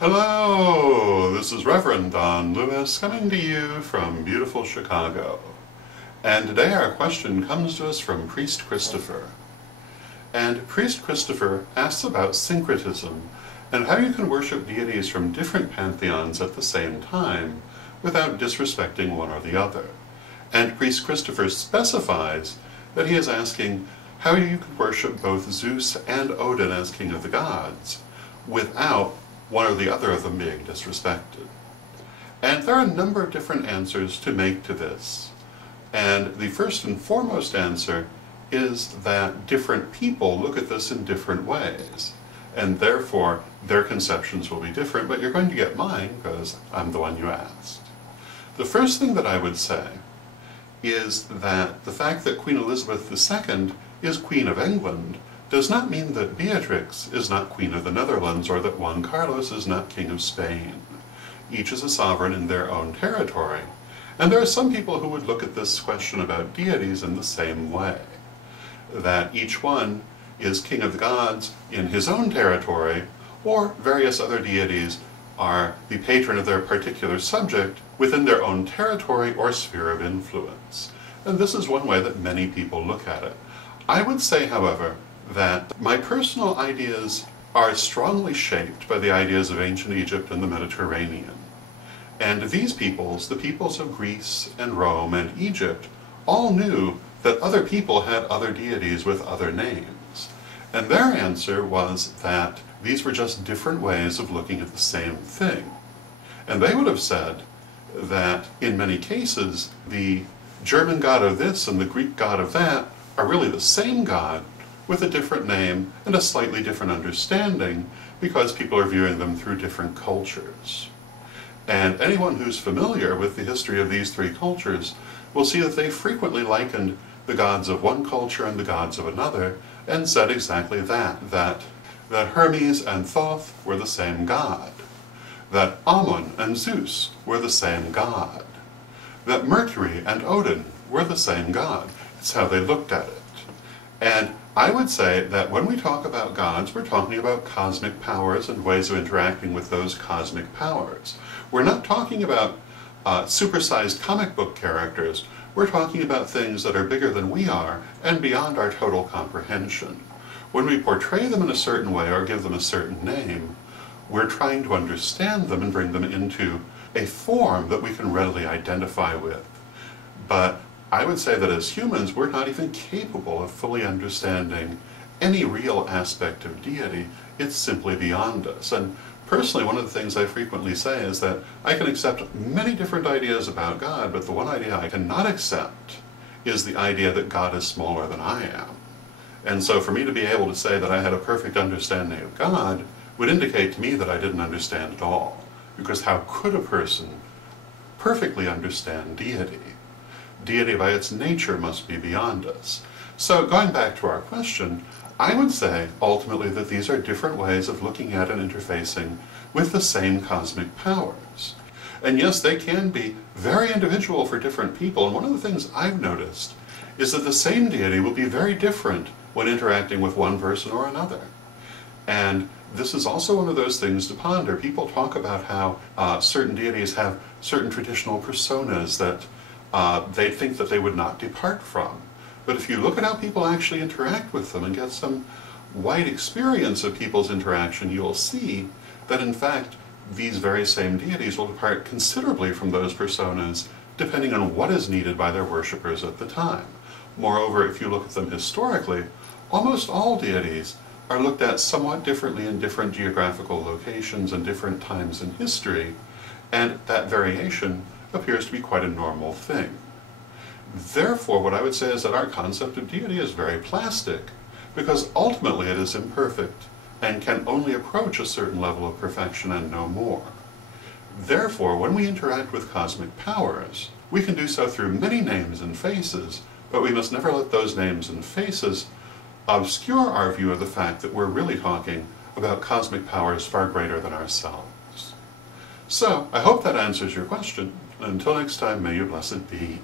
Hello, this is Reverend Don Lewis coming to you from beautiful Chicago. And today our question comes to us from Priest Christopher. And Priest Christopher asks about syncretism and how you can worship deities from different pantheons at the same time without disrespecting one or the other. And Priest Christopher specifies that he is asking how you can worship both Zeus and Odin as king of the gods without one or the other of them being disrespected. And there are a number of different answers to make to this. And the first and foremost answer is that different people look at this in different ways. And therefore, their conceptions will be different, but you're going to get mine because I'm the one you asked. The first thing that I would say is that the fact that Queen Elizabeth II is Queen of England does not mean that Beatrix is not Queen of the Netherlands or that Juan Carlos is not King of Spain. Each is a sovereign in their own territory, and there are some people who would look at this question about deities in the same way, that each one is king of the gods in his own territory, or various other deities are the patron of their particular subject within their own territory or sphere of influence. And this is one way that many people look at it. I would say, however, that my personal ideas are strongly shaped by the ideas of ancient Egypt and the Mediterranean. And these peoples, the peoples of Greece and Rome and Egypt, all knew that other people had other deities with other names. And their answer was that these were just different ways of looking at the same thing. And they would have said that in many cases, the German god of this and the Greek god of that are really the same god, with a different name and a slightly different understanding because people are viewing them through different cultures. And anyone who's familiar with the history of these three cultures will see that they frequently likened the gods of one culture and the gods of another and said exactly that Hermes and Thoth were the same god, that Ammon and Zeus were the same god, that Mercury and Odin were the same god. It's how they looked at it. And I would say that when we talk about gods, we're talking about cosmic powers and ways of interacting with those cosmic powers. We're not talking about supersized comic book characters. We're talking about things that are bigger than we are and beyond our total comprehension. When we portray them in a certain way or give them a certain name, we're trying to understand them and bring them into a form that we can readily identify with. But I would say that as humans, we're not even capable of fully understanding any real aspect of deity. It's simply beyond us. And personally, one of the things I frequently say is that I can accept many different ideas about God, but the one idea I cannot accept is the idea that God is smaller than I am. And so for me to be able to say that I had a perfect understanding of God would indicate to me that I didn't understand at all. Because how could a person perfectly understand deity? Deity by its nature must be beyond us. So going back to our question, I would say ultimately that these are different ways of looking at and interfacing with the same cosmic powers. And yes, they can be very individual for different people, and one of the things I've noticed is that the same deity will be very different when interacting with one person or another. And this is also one of those things to ponder. People talk about how certain deities have certain traditional personas that they think that they would not depart from. But if you look at how people actually interact with them and get some wide experience of people's interaction, you'll see that in fact these very same deities will depart considerably from those personas depending on what is needed by their worshippers at the time. Moreover, if you look at them historically, almost all deities are looked at somewhat differently in different geographical locations and different times in history, and that variation appears to be quite a normal thing. Therefore, what I would say is that our concept of deity is very plastic, because ultimately it is imperfect and can only approach a certain level of perfection and no more. Therefore, when we interact with cosmic powers, we can do so through many names and faces, but we must never let those names and faces obscure our view of the fact that we're really talking about cosmic powers far greater than ourselves. So, I hope that answers your question. Until next time, may you blessed be.